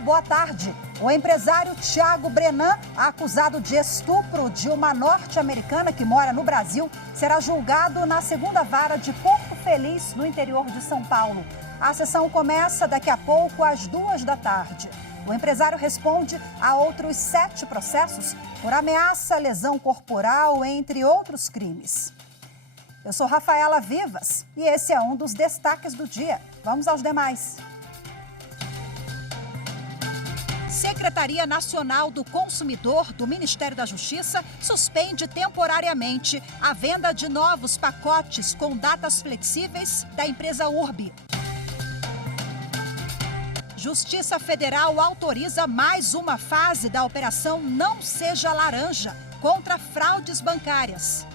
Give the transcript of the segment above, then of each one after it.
boa tarde. O empresário Thiago Brenan, acusado de estupro de uma norte-americana que mora no Brasil, será julgado na segunda vara de Porto Feliz, no interior de São Paulo. A sessão começa daqui a pouco, às 14h. O empresário responde a outros 7 processos por ameaça, lesão corporal, entre outros crimes. Eu sou Rafaela Vivas e esse é um dos destaques do dia. Vamos aos demais. Secretaria Nacional do Consumidor do Ministério da Justiça suspende temporariamente a venda de novos pacotes com datas flexíveis da empresa Urbi. Justiça Federal autoriza mais uma fase da Operação Não Seja Laranja contra fraudes bancárias.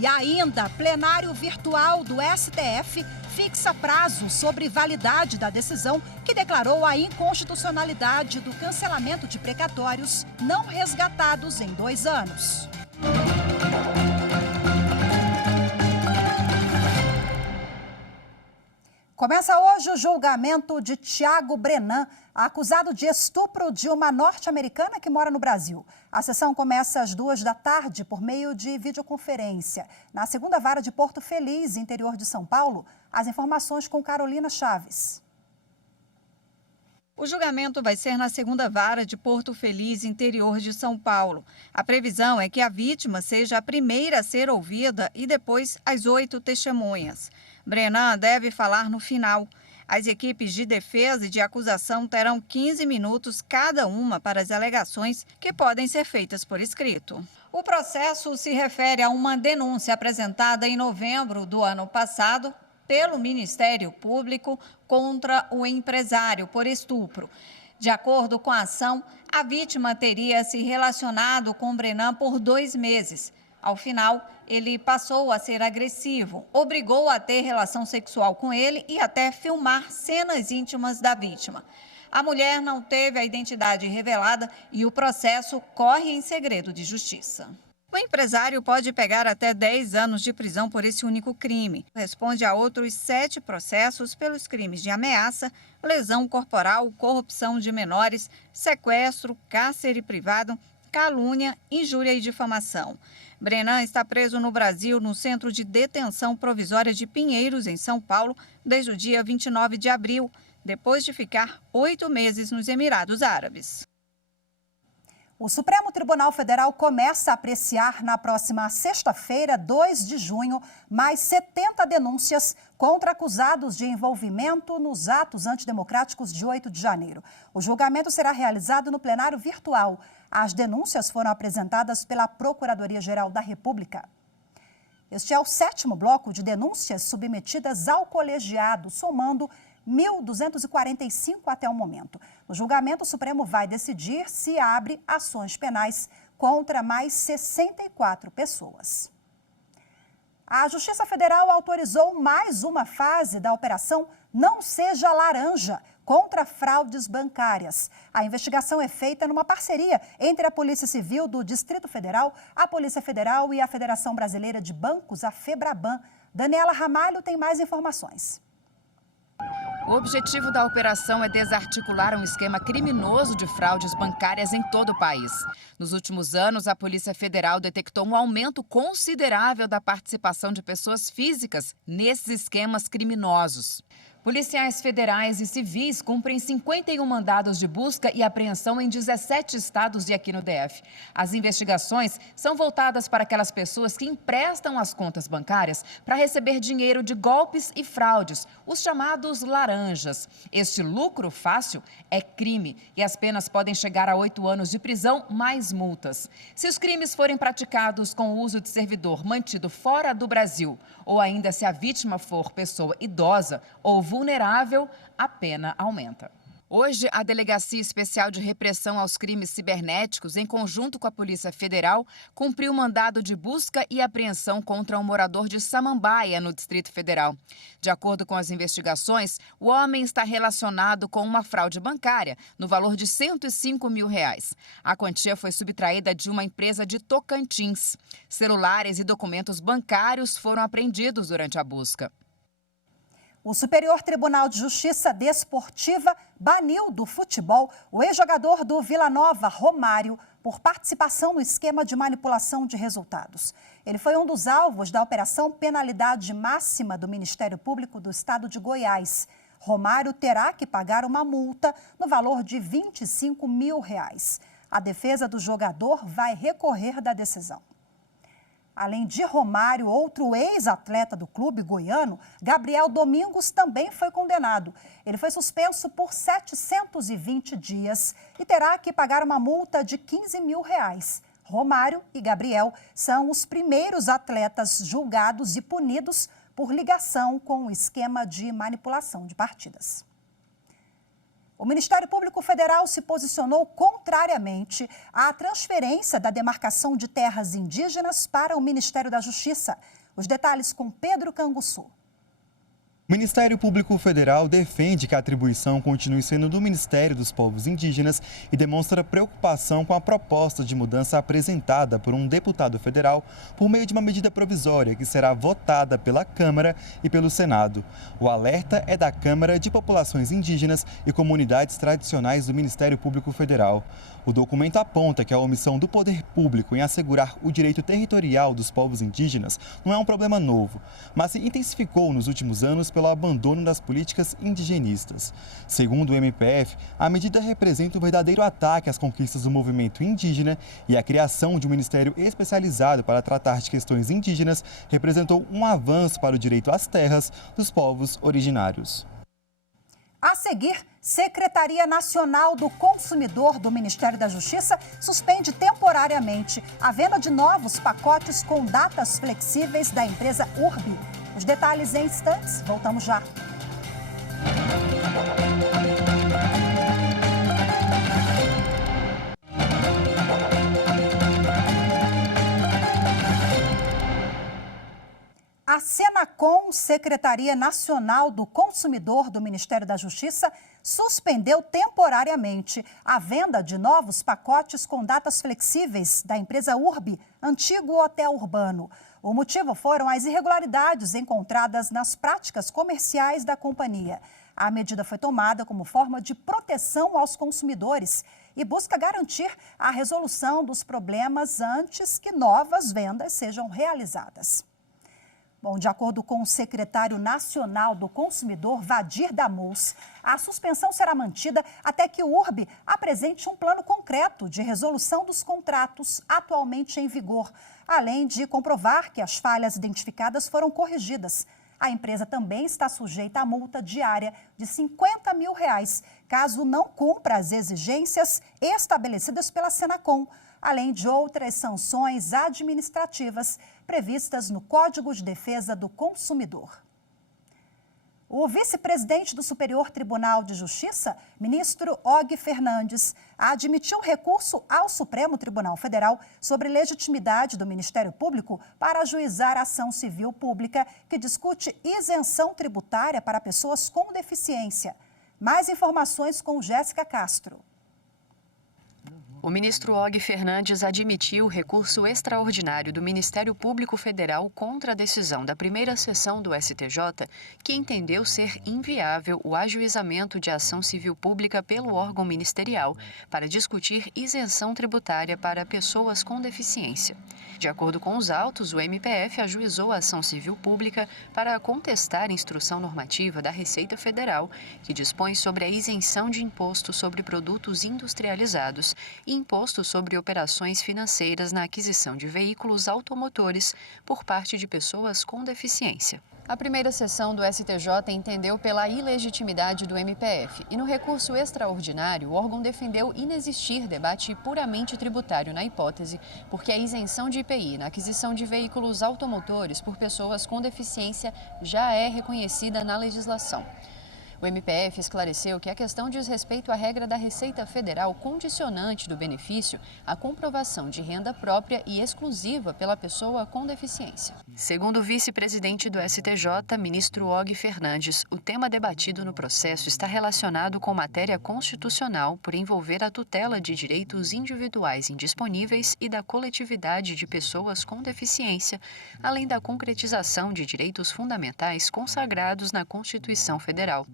E ainda, plenário virtual do STF fixa prazo sobre validade da decisão que declarou a inconstitucionalidade do cancelamento de precatórios não resgatados em 2 anos. Começa hoje o julgamento de Thiago Brenan, acusado de estupro de uma norte-americana que mora no Brasil. A sessão começa às 14h por meio de videoconferência. Na segunda vara de Porto Feliz, interior de São Paulo, as informações com Carolina Chaves. O julgamento vai ser na segunda vara de Porto Feliz, interior de São Paulo. A previsão é que a vítima seja a primeira a ser ouvida e depois as 8 testemunhas. Brenan deve falar no final. As equipes de defesa e de acusação terão 15 minutos cada uma para as alegações que podem ser feitas por escrito. O processo se refere a uma denúncia apresentada em novembro do ano passado pelo Ministério Público contra o empresário por estupro. De acordo com a ação, a vítima teria se relacionado com Brenan por 2 meses. Ao final, ele passou a ser agressivo, obrigou a ter relação sexual com ele e até filmar cenas íntimas da vítima. A mulher não teve a identidade revelada e o processo corre em segredo de justiça. O empresário pode pegar até 10 anos de prisão por esse único crime. Responde a outros 7 processos pelos crimes de ameaça, lesão corporal, corrupção de menores, sequestro, cárcere privado, calúnia, injúria e difamação. Brenan está preso no Brasil, no Centro de Detenção Provisória de Pinheiros, em São Paulo, desde o dia 29 de abril, depois de ficar 8 meses nos Emirados Árabes. O Supremo Tribunal Federal começa a apreciar na próxima sexta-feira, 2 de junho, mais 70 denúncias contra acusados de envolvimento nos atos antidemocráticos de 8 de janeiro. O julgamento será realizado no plenário virtual. As denúncias foram apresentadas pela Procuradoria-Geral da República. Este é o 7º bloco de denúncias submetidas ao colegiado, somando 1.245 até o momento. No julgamento, o Supremo vai decidir se abre ações penais contra mais 64 pessoas. A Justiça Federal autorizou mais uma fase da Operação Não Seja Laranja contra fraudes bancárias. A investigação é feita numa parceria entre a Polícia Civil do Distrito Federal, a Polícia Federal e a Federação Brasileira de Bancos, a FEBRABAN. Daniela Ramalho tem mais informações. O objetivo da operação é desarticular um esquema criminoso de fraudes bancárias em todo o país. Nos últimos anos, a Polícia Federal detectou um aumento considerável da participação de pessoas físicas nesses esquemas criminosos. Policiais federais e civis cumprem 51 mandados de busca e apreensão em 17 estados e aqui no DF. As investigações são voltadas para aquelas pessoas que emprestam as contas bancárias para receber dinheiro de golpes e fraudes, os chamados laranjas. Este lucro fácil é crime e as penas podem chegar a 8 anos de prisão mais multas. Se os crimes forem praticados com o uso de servidor mantido fora do Brasil ou ainda se a vítima for pessoa idosa ou vulnerável, a pena aumenta. Hoje, a Delegacia Especial de Repressão aos Crimes Cibernéticos, em conjunto com a Polícia Federal, cumpriu mandado de busca e apreensão contra um morador de Samambaia, no Distrito Federal. De acordo com as investigações, o homem está relacionado com uma fraude bancária, no valor de R$105 mil. A quantia foi subtraída de uma empresa de Tocantins. Celulares e documentos bancários foram apreendidos durante a busca. O Superior Tribunal de Justiça Desportiva baniu do futebol o ex-jogador do Vila Nova, Romário, por participação no esquema de manipulação de resultados. Ele foi um dos alvos da Operação Penalidade Máxima do Ministério Público do Estado de Goiás. Romário terá que pagar uma multa no valor de R$25 mil. A defesa do jogador vai recorrer da decisão. Além de Romário, outro ex-atleta do clube goiano, Gabriel Domingos, também foi condenado. Ele foi suspenso por 720 dias e terá que pagar uma multa de R$15 mil. Romário e Gabriel são os primeiros atletas julgados e punidos por ligação com o esquema de manipulação de partidas. O Ministério Público Federal se posicionou contrariamente à transferência da demarcação de terras indígenas para o Ministério da Justiça. Os detalhes com Pedro Canguçu. O Ministério Público Federal defende que a atribuição continue sendo do Ministério dos Povos Indígenas e demonstra preocupação com a proposta de mudança apresentada por um deputado federal por meio de uma medida provisória que será votada pela Câmara e pelo Senado. O alerta é da Câmara de Populações Indígenas e Comunidades Tradicionais do Ministério Público Federal. O documento aponta que a omissão do poder público em assegurar o direito territorial dos povos indígenas não é um problema novo, mas se intensificou nos últimos anos pelo abandono das políticas indigenistas. Segundo o MPF, a medida representa um verdadeiro ataque às conquistas do movimento indígena e a criação de um ministério especializado para tratar de questões indígenas representou um avanço para o direito às terras dos povos originários. A seguir, Secretaria Nacional do Consumidor do Ministério da Justiça suspende temporariamente a venda de novos pacotes com datas flexíveis da empresa Urbi. Os detalhes em instantes, voltamos já. A Senacom, Secretaria Nacional do Consumidor do Ministério da Justiça, suspendeu temporariamente a venda de novos pacotes com datas flexíveis da empresa Urbi, antigo hotel urbano. O motivo foram as irregularidades encontradas nas práticas comerciais da companhia. A medida foi tomada como forma de proteção aos consumidores e busca garantir a resolução dos problemas antes que novas vendas sejam realizadas. Bom, de acordo com o secretário nacional do consumidor, Vadir Damus, a suspensão será mantida até que o Urbi apresente um plano concreto de resolução dos contratos atualmente em vigor, além de comprovar que as falhas identificadas foram corrigidas. A empresa também está sujeita à multa diária de R$50 mil, caso não cumpra as exigências estabelecidas pela Senacom, além de outras sanções administrativas previstas no Código de Defesa do Consumidor. O vice-presidente do Superior Tribunal de Justiça, ministro Og Fernandes, admitiu recurso ao Supremo Tribunal Federal sobre legitimidade do Ministério Público para ajuizar a ação civil pública que discute isenção tributária para pessoas com deficiência. Mais informações com Jéssica Castro. O ministro Og Fernandes admitiu o recurso extraordinário do Ministério Público Federal contra a decisão da primeira sessão do STJ, que entendeu ser inviável o ajuizamento de ação civil pública pelo órgão ministerial para discutir isenção tributária para pessoas com deficiência. De acordo com os autos, o MPF ajuizou a ação civil pública para contestar a instrução normativa da Receita Federal, que dispõe sobre a isenção de imposto sobre produtos industrializados e imposto sobre operações financeiras na aquisição de veículos automotores por parte de pessoas com deficiência. A primeira sessão do STJ entendeu pela ilegitimidade do MPF e no recurso extraordinário o órgão defendeu inexistir debate puramente tributário na hipótese, porque a isenção de IPI na aquisição de veículos automotores por pessoas com deficiência já é reconhecida na legislação. O MPF esclareceu que a questão diz respeito à regra da Receita Federal condicionante do benefício à comprovação de renda própria e exclusiva pela pessoa com deficiência. Segundo o vice-presidente do STJ, ministro Og Fernandes, o tema debatido no processo está relacionado com matéria constitucional por envolver a tutela de direitos individuais indisponíveis e da coletividade de pessoas com deficiência, além da concretização de direitos fundamentais consagrados na Constituição Federal.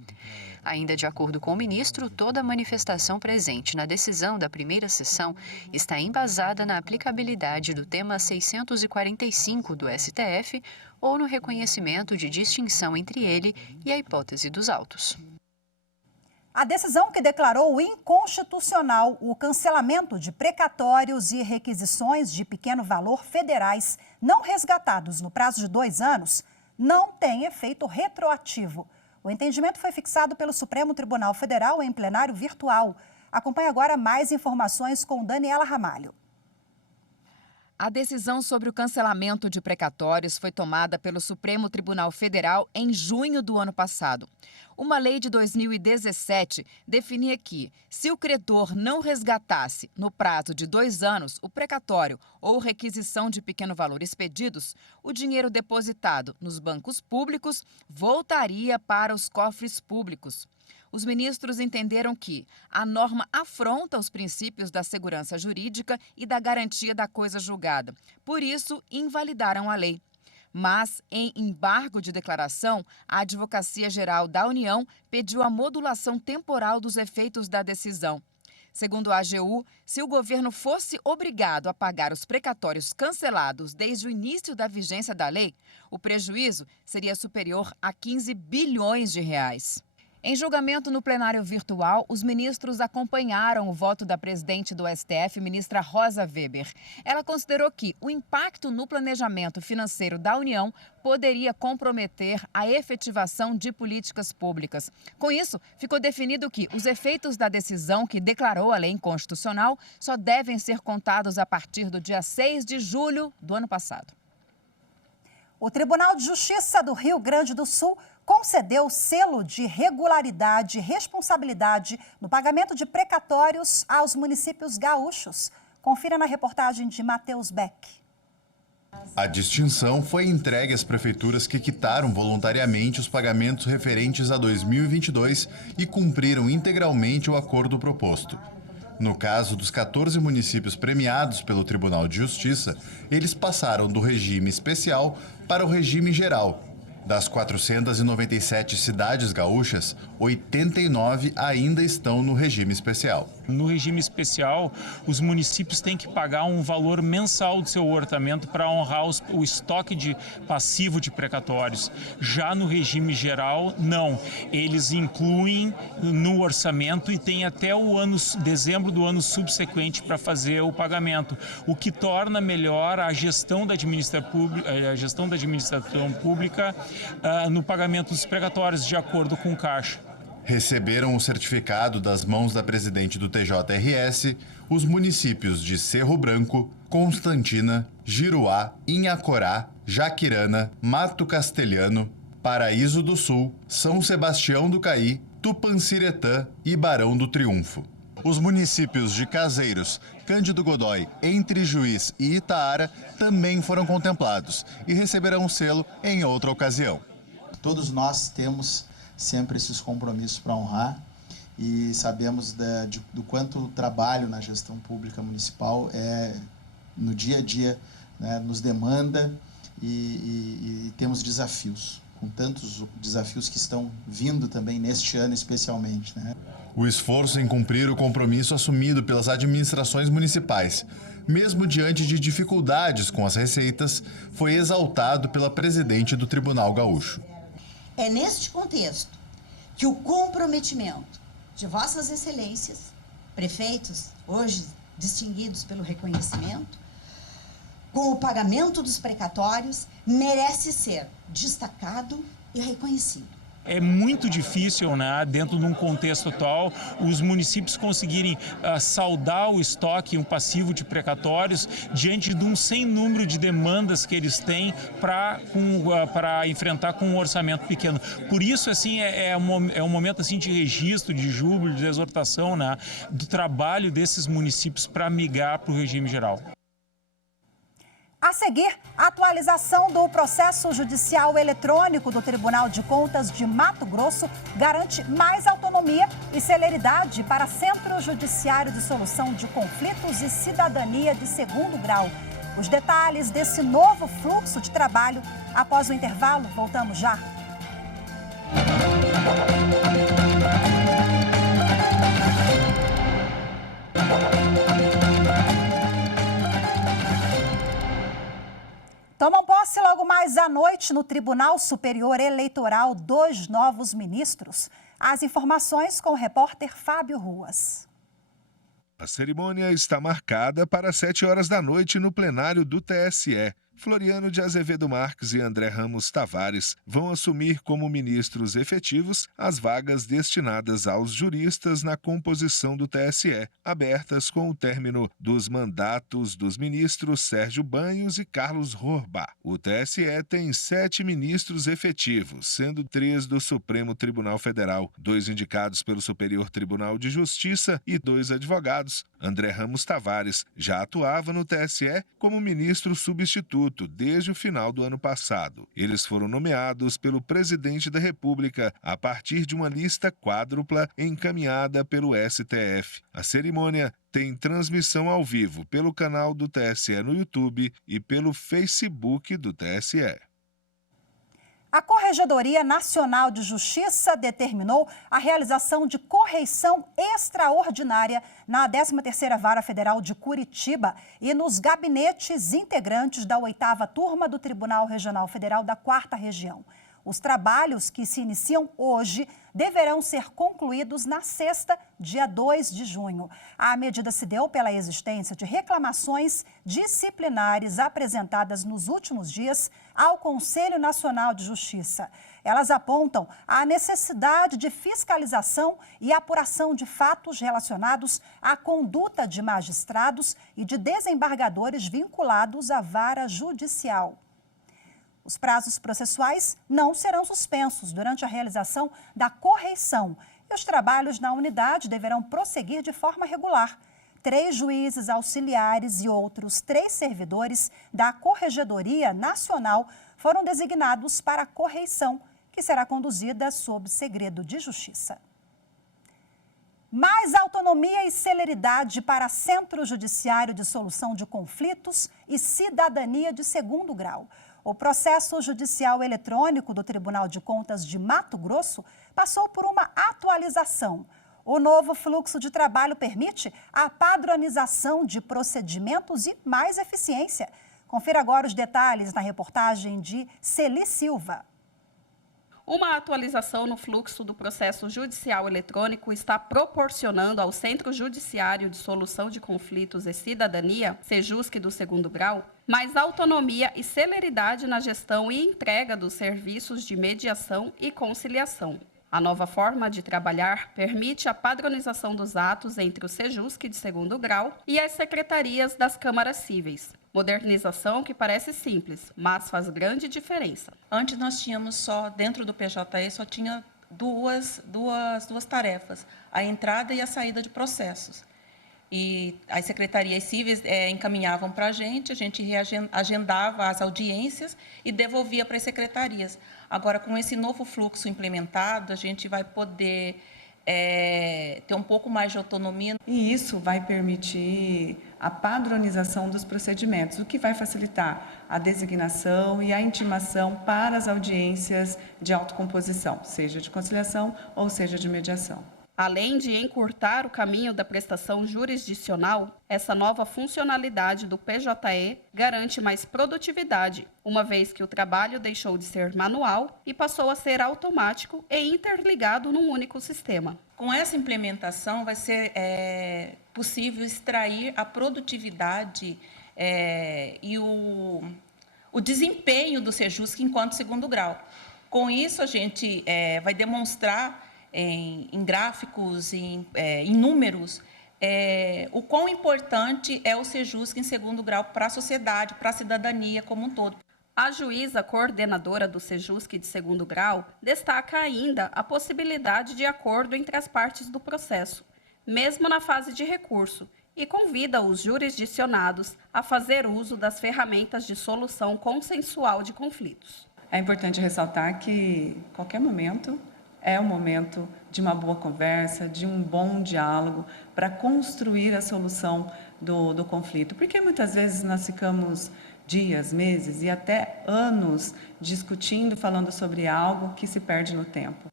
Ainda de acordo com o ministro, toda manifestação presente na decisão da primeira sessão está embasada na aplicabilidade do tema 645 do STF ou no reconhecimento de distinção entre ele e a hipótese dos autos. A decisão que declarou inconstitucional o cancelamento de precatórios e requisições de pequeno valor federais não resgatados no prazo de 2 anos não tem efeito retroativo. O entendimento foi fixado pelo Supremo Tribunal Federal em plenário virtual. Acompanhe agora mais informações com Daniela Ramalho. A decisão sobre o cancelamento de precatórios foi tomada pelo Supremo Tribunal Federal em junho do ano passado. Uma lei de 2017 definia que, se o credor não resgatasse, no prazo de 2 anos, o precatório ou requisição de pequeno valor expedidos, o dinheiro depositado nos bancos públicos voltaria para os cofres públicos. Os ministros entenderam que a norma afronta os princípios da segurança jurídica e da garantia da coisa julgada. Por isso, invalidaram a lei. Mas, em embargo de declaração, a Advocacia Geral da União pediu a modulação temporal dos efeitos da decisão. Segundo a AGU, se o governo fosse obrigado a pagar os precatórios cancelados desde o início da vigência da lei, o prejuízo seria superior a 15 bilhões de reais. Em julgamento no plenário virtual, os ministros acompanharam o voto da presidente do STF, ministra Rosa Weber. Ela considerou que o impacto no planejamento financeiro da União poderia comprometer a efetivação de políticas públicas. Com isso, ficou definido que os efeitos da decisão que declarou a lei inconstitucional só devem ser contados a partir do dia 6 de julho do ano passado. O Tribunal de Justiça do Rio Grande do Sul concedeu selo de regularidade e responsabilidade no pagamento de precatórios aos municípios gaúchos. Confira na reportagem de Matheus Beck. A distinção foi entregue às prefeituras que quitaram voluntariamente os pagamentos referentes a 2022 e cumpriram integralmente o acordo proposto. No caso dos 14 municípios premiados pelo Tribunal de Justiça, eles passaram do regime especial para o regime geral. Das 497 cidades gaúchas, 89 ainda estão no regime especial. No regime especial, os municípios têm que pagar um valor mensal do seu orçamento para honrar o estoque de passivo de precatórios. Já no regime geral, não. Eles incluem no orçamento e tem até o dezembro do ano subsequente para fazer o pagamento, o que torna melhor a gestão da administração pública no pagamento dos precatórios, de acordo com o Caixa. Receberam o certificado das mãos da presidente do TJRS os municípios de Cerro Branco, Constantina, Giruá, Inhacorá, Jaquirana, Mato Castelhano, Paraíso do Sul, São Sebastião do Caí, Tupanciretã e Barão do Triunfo. Os municípios de Caseiros, Cândido Godói, Entre Juiz e Itaara também foram contemplados e receberão o selo em outra ocasião. Todos nós temos sempre esses compromissos para honrar e sabemos do quanto o trabalho na gestão pública municipal no dia a dia, né, nos demanda e temos desafios, com tantos desafios que estão vindo também neste ano especialmente, né? O esforço em cumprir o compromisso assumido pelas administrações municipais, mesmo diante de dificuldades com as receitas, foi exaltado pela presidente do Tribunal Gaúcho. É neste contexto que o comprometimento de vossas excelências, prefeitos, hoje distinguidos pelo reconhecimento, com o pagamento dos precatórios, merece ser destacado e reconhecido. É muito difícil, né, dentro de um contexto atual, os municípios conseguirem saldar o estoque, um passivo de precatórios, diante de um sem número de demandas que eles têm para enfrentar com um orçamento pequeno. Por isso, assim, é um momento assim, de registro, de júbilo, de exortação, né, do trabalho desses municípios para migrar para o regime geral. A seguir, a atualização do processo judicial eletrônico do Tribunal de Contas de Mato Grosso garante mais autonomia e celeridade para Centro Judiciário de Solução de Conflitos e Cidadania de Segundo Grau. Os detalhes desse novo fluxo de trabalho após o intervalo. Voltamos já. Tomam posse logo mais à noite no Tribunal Superior Eleitoral 2 novos ministros. As informações com o repórter Fábio Ruas. A cerimônia está marcada para 7 horas da noite no plenário do TSE. Floriano de Azevedo Marques e André Ramos Tavares vão assumir como ministros efetivos as vagas destinadas aos juristas na composição do TSE, abertas com o término dos mandatos dos ministros Sérgio Banhos e Carlos Horba. O TSE tem 7 ministros efetivos, sendo 3 do Supremo Tribunal Federal, 2 indicados pelo Superior Tribunal de Justiça e 2 advogados. André Ramos Tavares já atuava no TSE como ministro substituto desde o final do ano passado. Eles foram nomeados pelo presidente da República a partir de uma lista quádrupla encaminhada pelo STF. A cerimônia tem transmissão ao vivo pelo canal do TSE no YouTube e pelo Facebook do TSE. A Corregedoria Nacional de Justiça determinou a realização de correição extraordinária na 13ª Vara Federal de Curitiba e nos gabinetes integrantes da 8ª Turma do Tribunal Regional Federal da 4ª Região. Os trabalhos, que se iniciam hoje, deverão ser concluídos na sexta, dia 2 de junho. A medida se deu pela existência de reclamações disciplinares apresentadas nos últimos dias ao Conselho Nacional de Justiça. Elas apontam a necessidade de fiscalização e apuração de fatos relacionados à conduta de magistrados e de desembargadores vinculados à vara judicial. Os prazos processuais não serão suspensos durante a realização da correição e os trabalhos na unidade deverão prosseguir de forma regular. 3 juízes auxiliares e outros 3 servidores da Corregedoria Nacional foram designados para a correição, que será conduzida sob segredo de justiça. Mais autonomia e celeridade para Centro Judiciário de Solução de Conflitos e Cidadania de Segundo Grau. O processo judicial eletrônico do Tribunal de Contas de Mato Grosso passou por uma atualização. O novo fluxo de trabalho permite a padronização de procedimentos e mais eficiência. Confira agora os detalhes na reportagem de Celi Silva. Uma atualização no fluxo do processo judicial eletrônico está proporcionando ao Centro Judiciário de Solução de Conflitos e Cidadania, CEJUSC do Segundo Grau, mais autonomia e celeridade na gestão e entrega dos serviços de mediação e conciliação. A nova forma de trabalhar permite a padronização dos atos entre o CEJUSC de Segundo Grau e as secretarias das câmaras cíveis. Modernização que parece simples, mas faz grande diferença. Antes nós tínhamos só, dentro do PJE, só tinha duas tarefas, a entrada e a saída de processos. E as secretarias cíveis encaminhavam para a gente agendava as audiências e devolvia para as secretarias. Agora, com esse novo fluxo implementado, a gente vai poder ter um pouco mais de autonomia. E isso vai permitir a padronização dos procedimentos, o que vai facilitar a designação e a intimação para as audiências de autocomposição, seja de conciliação ou seja de mediação. Além de encurtar o caminho da prestação jurisdicional, essa nova funcionalidade do PJE garante mais produtividade, uma vez que o trabalho deixou de ser manual e passou a ser automático e interligado num único sistema. Com essa implementação, vai ser possível extrair a produtividade e o desempenho do CEJUSC enquanto segundo grau. Com isso, a gente vai demonstrar em gráficos, em números, o quão importante é o Sejusc em segundo grau para a sociedade, para a cidadania como um todo. A juíza coordenadora do Sejusc de segundo grau destaca ainda a possibilidade de acordo entre as partes do processo, mesmo na fase de recurso, e convida os jurisdicionados a fazer uso das ferramentas de solução consensual de conflitos. É importante ressaltar que qualquer momento é um momento de uma boa conversa, de um bom diálogo para construir a solução do conflito. Porque muitas vezes nós ficamos dias, meses e até anos discutindo, falando sobre algo que se perde no tempo.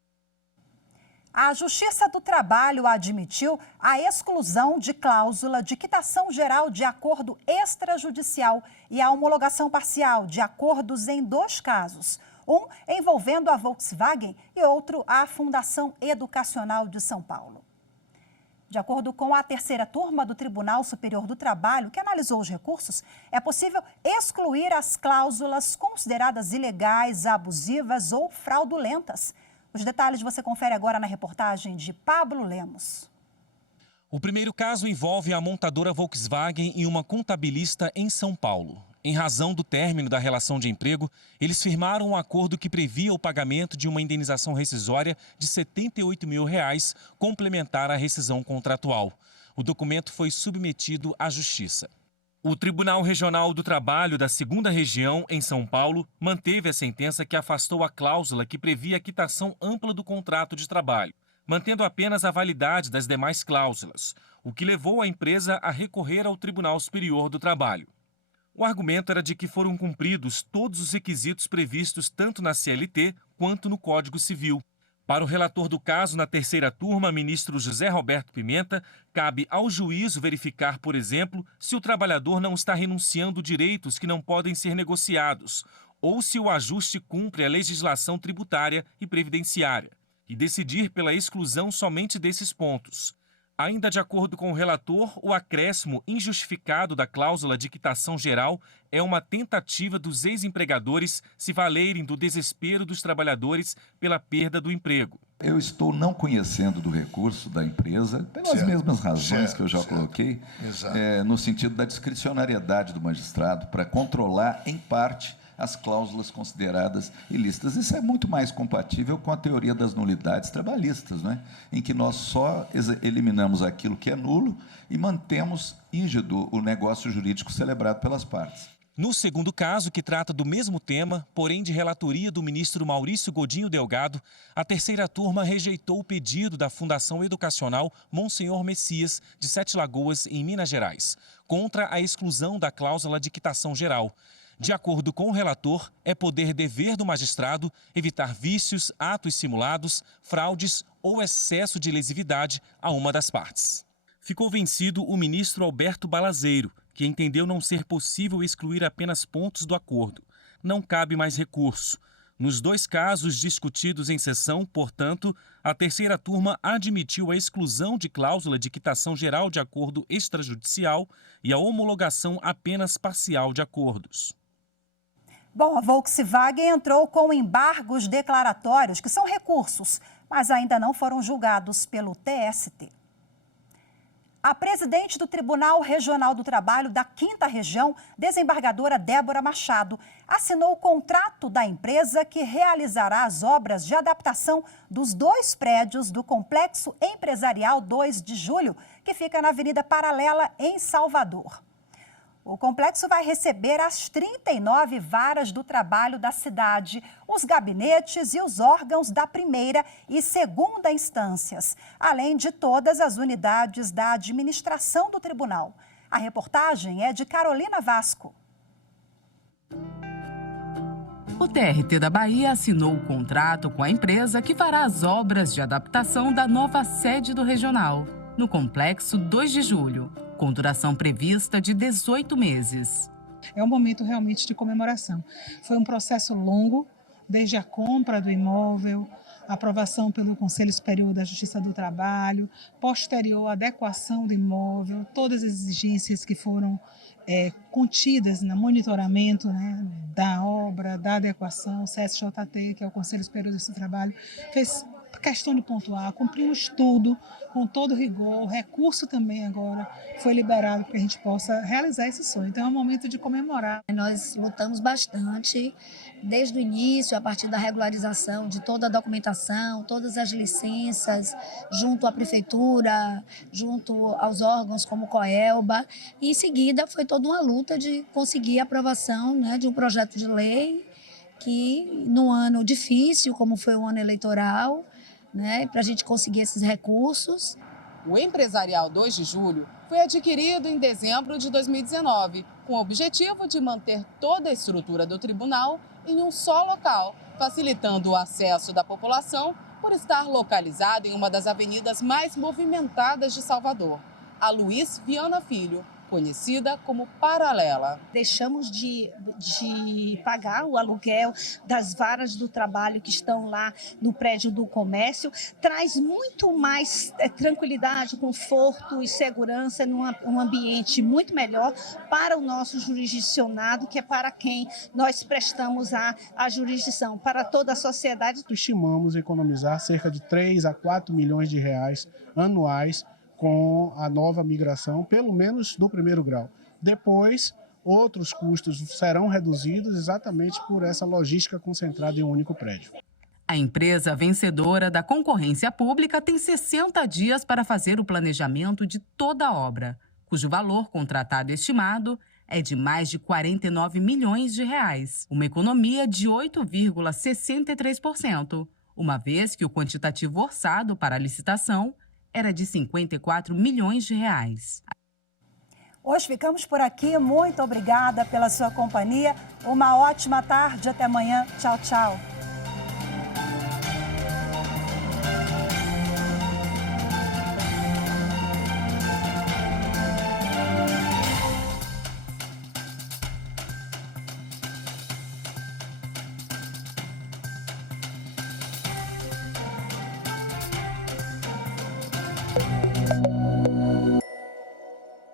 A Justiça do Trabalho admitiu a exclusão de cláusula de quitação geral de acordo extrajudicial e a homologação parcial de acordos em 2 casos. Um envolvendo a Volkswagen e outro a Fundação Educacional de São Paulo. De acordo com a 3ª turma do Tribunal Superior do Trabalho, que analisou os recursos, é possível excluir as cláusulas consideradas ilegais, abusivas ou fraudulentas. Os detalhes você confere agora na reportagem de Pablo Lemos. O primeiro caso envolve a montadora Volkswagen e uma contabilista em São Paulo. Em razão do término da relação de emprego, eles firmaram um acordo que previa o pagamento de uma indenização rescisória de R$ 78 mil, complementar à rescisão contratual. O documento foi submetido à Justiça. O Tribunal Regional do Trabalho da 2ª Região, em São Paulo, manteve a sentença que afastou a cláusula que previa a quitação ampla do contrato de trabalho, mantendo apenas a validade das demais cláusulas, o que levou a empresa a recorrer ao Tribunal Superior do Trabalho. O argumento era de que foram cumpridos todos os requisitos previstos tanto na CLT quanto no Código Civil. Para o relator do caso, na 3ª turma, ministro José Roberto Pimenta, cabe ao juízo verificar, por exemplo, se o trabalhador não está renunciando direitos que não podem ser negociados, ou se o ajuste cumpre a legislação tributária e previdenciária, e decidir pela exclusão somente desses pontos. Ainda de acordo com o relator, o acréscimo injustificado da cláusula de quitação geral é uma tentativa dos ex-empregadores se valerem do desespero dos trabalhadores pela perda do emprego. Eu estou não conhecendo do recurso da empresa, pelas mesmas razões que eu já coloquei, no sentido da discricionariedade do magistrado para controlar, em parte, as cláusulas consideradas ilícitas. Isso é muito mais compatível com a teoria das nulidades trabalhistas, né? Em que nós só eliminamos aquilo que é nulo e mantemos rígido o negócio jurídico celebrado pelas partes. No segundo caso, que trata do mesmo tema, porém de relatoria do ministro Maurício Godinho Delgado, a 3ª turma rejeitou o pedido da Fundação Educacional Monsenhor Messias, de 7 Lagoas, em Minas Gerais, contra a exclusão da cláusula de quitação geral. De acordo com o relator, é poder-dever do magistrado evitar vícios, atos simulados, fraudes ou excesso de lesividade a uma das partes. Ficou vencido o ministro Alberto Balazeiro, que entendeu não ser possível excluir apenas pontos do acordo. Não cabe mais recurso. Nos 2 casos discutidos em sessão, portanto, a 3ª turma admitiu a exclusão de cláusula de quitação geral de acordo extrajudicial e a homologação apenas parcial de acordos. Bom, a Volkswagen entrou com embargos declaratórios, que são recursos, mas ainda não foram julgados pelo TST. A presidente do Tribunal Regional do Trabalho da 5ª Região, desembargadora Débora Machado, assinou o contrato da empresa que realizará as obras de adaptação dos 2 prédios do Complexo Empresarial 2 de Julho, que fica na Avenida Paralela, em Salvador. O complexo vai receber as 39 varas do trabalho da cidade, os gabinetes e os órgãos da 1ª e 2ª instâncias, além de todas as unidades da administração do tribunal. A reportagem é de Carolina Vasco. O TRT da Bahia assinou o contrato com a empresa que fará as obras de adaptação da nova sede do regional, no Complexo 2 de Julho. Com duração prevista de 18 meses. É um momento realmente de comemoração. Foi um processo longo, desde a compra do imóvel, aprovação pelo Conselho Superior da Justiça do Trabalho, posterior adequação do imóvel, todas as exigências que foram contidas no monitoramento, né, da obra, da adequação. O CSJT, que é o Conselho Superior da Justiça do Trabalho, fez questão de pontuar, cumprimos tudo com todo rigor. O recurso também agora foi liberado para que a gente possa realizar esse sonho. Então é um momento de comemorar. Nós lutamos bastante desde o início, a partir da regularização de toda a documentação, todas as licenças, junto à prefeitura, junto aos órgãos como o COELBA. E em seguida foi toda uma luta de conseguir a aprovação, né, de um projeto de lei que, num ano difícil, como foi o ano eleitoral, né, para a gente conseguir esses recursos. O empresarial 2 de julho foi adquirido em dezembro de 2019, com o objetivo de manter toda a estrutura do tribunal em um só local, facilitando o acesso da população por estar localizado em uma das avenidas mais movimentadas de Salvador, a Luiz Viana Filho, conhecida como Paralela. Deixamos de pagar o aluguel das varas do trabalho que estão lá no prédio do comércio. Traz muito mais tranquilidade, conforto e segurança num ambiente muito melhor para o nosso jurisdicionado, que é para quem nós prestamos a jurisdição, para toda a sociedade. Estimamos economizar cerca de 3 a 4 milhões de reais anuais com a nova migração, pelo menos do primeiro grau. Depois, outros custos serão reduzidos exatamente por essa logística concentrada em um único prédio. A empresa vencedora da concorrência pública tem 60 dias para fazer o planejamento de toda a obra, cujo valor contratado estimado é de mais de 49 milhões de reais, uma economia de 8,63%, uma vez que o quantitativo orçado para a licitação era de 54 milhões de reais. Hoje ficamos por aqui. Muito obrigada pela sua companhia. Uma ótima tarde. Até amanhã. Tchau, tchau.